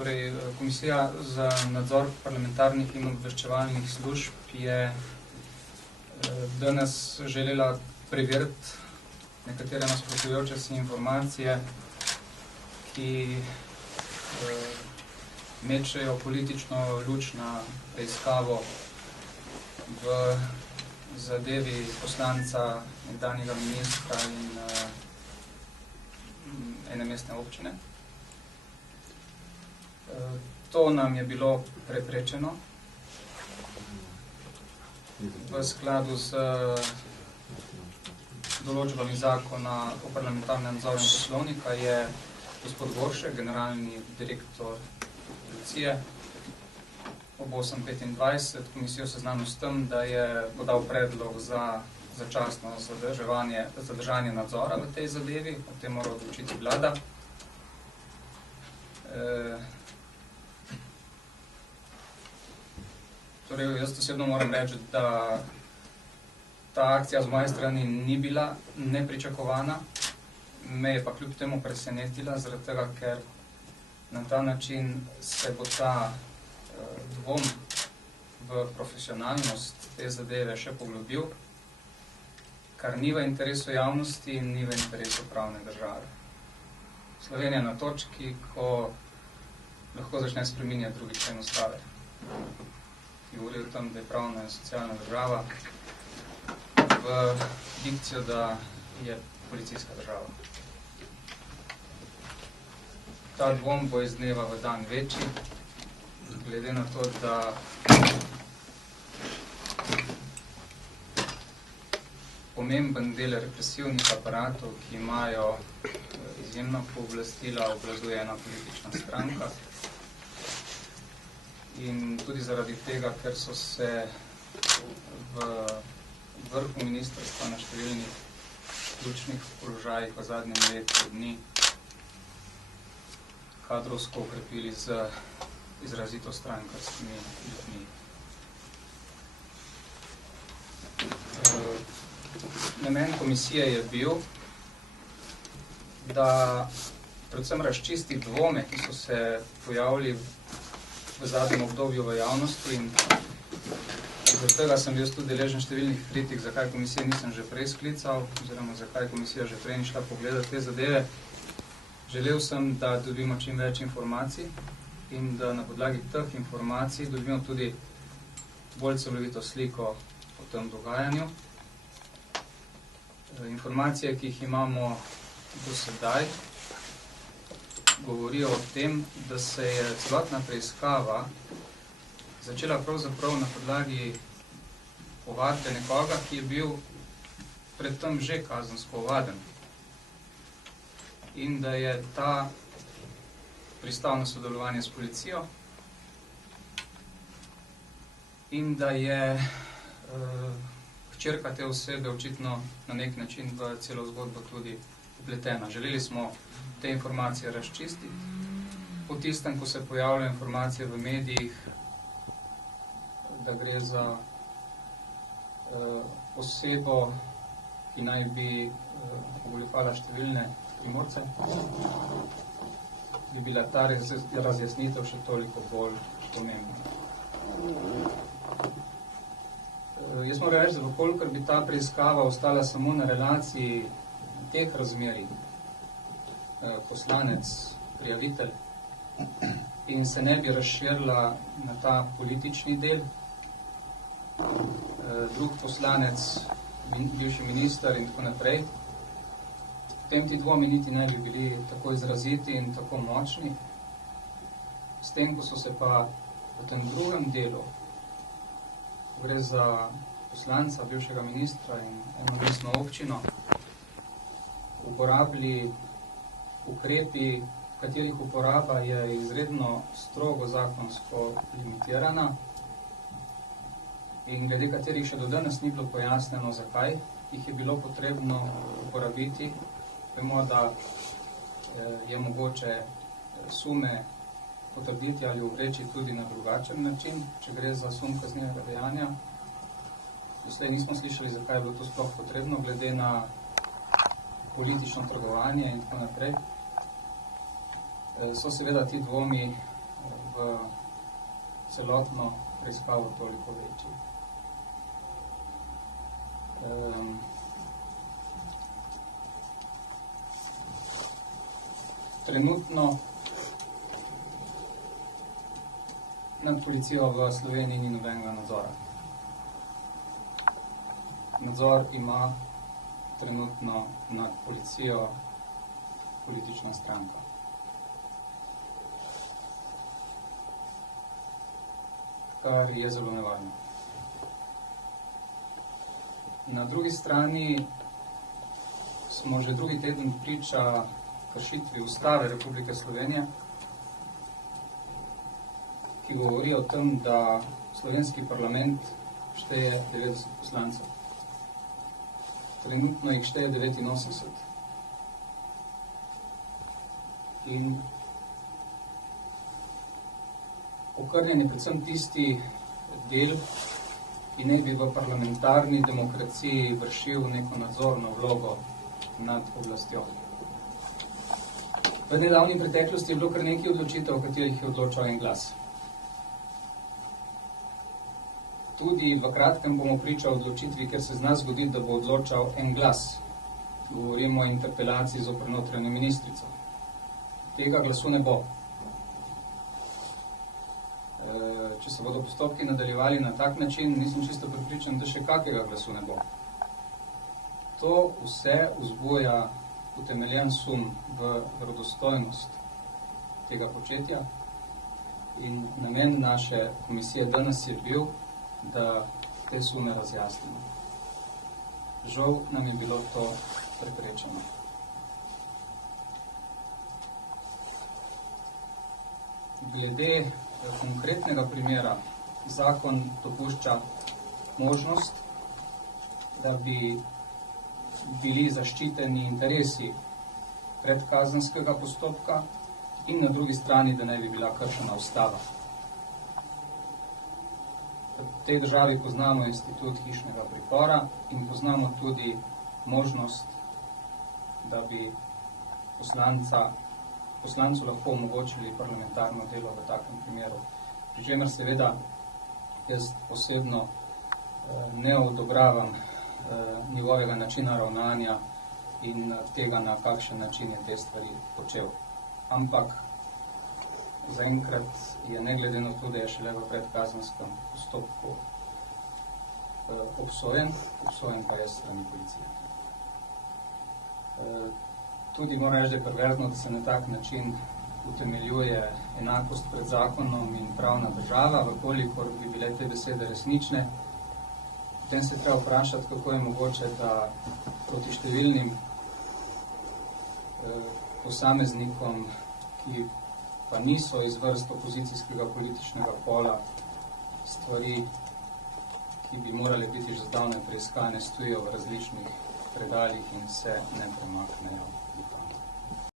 Torej, Komisija za nadzor parlamentarnih in obveščevalnih služb je danes želela preveriti nekatere nasprotujoče si informacije, ki mečejo politično luč na preiskavo v zadevi poslanca, nekdanjega ministra in ene mestne občine. To nam je bilo preprečeno v skladu z določbami zakona o parlamentarnem nadzoru in poslovnika. Je gospod Goršek, generalni direktor policije, ob 8:25 komisijo seznanil s tem, da je podal predlog za začasno zadržanje nadzora v tej zadevi. O tem mora odločiti vlada. Torej, jaz osebno moram reči, da ta akcija z moje strani ni bila nepričakovana, me je pa kljub temu presenetila, zaradi tega, ker na ta način se bo ta dvom v profesionalnost te zadeve še poglobil, kar ni v interesu javnosti in ni v interesu pravne države. Slovenija je na točki, ko lahko začne spreminjati drugi člen ustave, ki govori o tem, da je pravna in socialna država, v dikcijo, da je policijska država. Ta dvom bo iz dneva v dan večji, glede na to, da pomemben del represivnih aparatov, ki imajo izjemna pooblastila, obvladuje ena politična stranka. In tudi zaradi tega, ker so se v vrhu ministrstva na številnih ključnih položajih v zadnjem letu dni kadrovsko ukrepili z izrazito strankarskimi ljudmi. Namen komisije je bil, da predvsem razčisti dvome, ki so se pojavili v zadnjem obdobju v javnosti, in zaradi tega sem bil tudi deležen številnih kritik, zakaj komisije nisem že prej sklical, oziroma zakaj komisija že prej ni šla pogledati te zadeve. Želel sem, da dobimo čim več informacij in da na podlagi teh informacij dobimo tudi bolj celovito sliko o tem dogajanju. Informacije, ki jih imamo do sedaj, govorijo o tem, da se je celotna preiskava začela pravzaprav na podlagi ovadbe nekoga, ki je bil predtem že kazensko ovaden. In da je ta pristal na sodelovanje s policijo in da je hčerka te osebe očitno na nek način v celo zgodbo tudi upletena. Želeli smo te informacije razčistiti. Po tistem, ko se pojavljajo informacije v medijih, da gre za osebo, ki naj bi ogoljufala številne Primorce, je bila ta razjasnitev še toliko bolj pomembna. Jaz moram reči, da vkolikor bi ta preiskava ostala samo na relaciji teh razmerij, poslanec, prijavitelj, in se ne bi razširila na ta politični del, drug poslanec, bivši minister in tako naprej, potem ti dvomi niti ne bi bili tako izraziti in tako močni. S tem, ko so se pa v tem drugem delu, gre za poslanca, bivšega ministra in eno mestno občino, uporabili ukrepi, katerih uporaba je izredno strogo zakonsko limitirana in glede katerih še do danes ni bilo pojasneno, zakaj jih je bilo potrebno uporabiti. Vemo, da je mogoče sume potrditi ali uvreči tudi na drugačen način, če gre za sum kaznivega dejanja. Doslej nismo slišali, zakaj je bilo to sploh potrebno, glede na politično trgovanje in tako naprej. So seveda ti dvomi v celotno preiskavo toliko večji. Trenutno nad policijo v Sloveniji ni nobenega nadzora. Nadzor ima trenutno nad policijo politična stranka. Kar je zelo nevarno. Na drugi strani smo že drugi teden priča kršitvi Ustave Republike Slovenije, ki govori o tem, da slovenski parlament šteje 90 poslancev. Trenutno jih šteje 89. In okrnjen je predvsem tisti del, ki ne bi v parlamentarni demokraciji vršil neko nadzorno vlogo nad oblastjo. V nedavni preteklosti je bilo kar nekaj odločitev, o katerih je odločal en glas. Tudi v kratkem bomo pričali o odločitvi, ker se zna zgoditi, da bo odločal en glas. Govorimo o interpelaciji zoper notranjo ministrico. Tega glasu ne bo. Če se bodo postopki nadaljevali na tak način, nisem čisto prepričan, da še kakega glasu ne bo. To vse vzbuja utemeljen sum v verodostojnost tega početja in namen naše komisije danes je bil, da te sume razjasnimo. Žal nam je bilo to preprečeno. Glede konkretnega primera, zakon dopušča možnost, da bi bili zaščiteni interesi predkazenskega postopka in na drugi strani, da ne bi bila kršena ustava. V tej državi poznamo institut hišnega pripora in poznamo tudi možnost, da bi poslancu lahko omogočili parlamentarno delo v takem primeru. Pri čemer seveda jaz osebno ne odobravam njegovega načina ravnanja in tega, na kakšen način je te stvari počel. Ampak zaenkrat je ne glede na to, da je šele v predkazenskem postopku obsojen pa je strani policije. Tudi moram reči, da je perverzno, da se na tak način utemeljuje enakost pred zakonom in pravna država, vkolikor bi bile te besede resnične. Potem se treba vprašati, kako je mogoče, da proti številnim posameznikom, ki pa niso iz vrst opozicijskega političnega pola, stvari, ki bi morali biti že zdavnaj preiskane, stojijo v različnih predaljih in se ne premaknejo.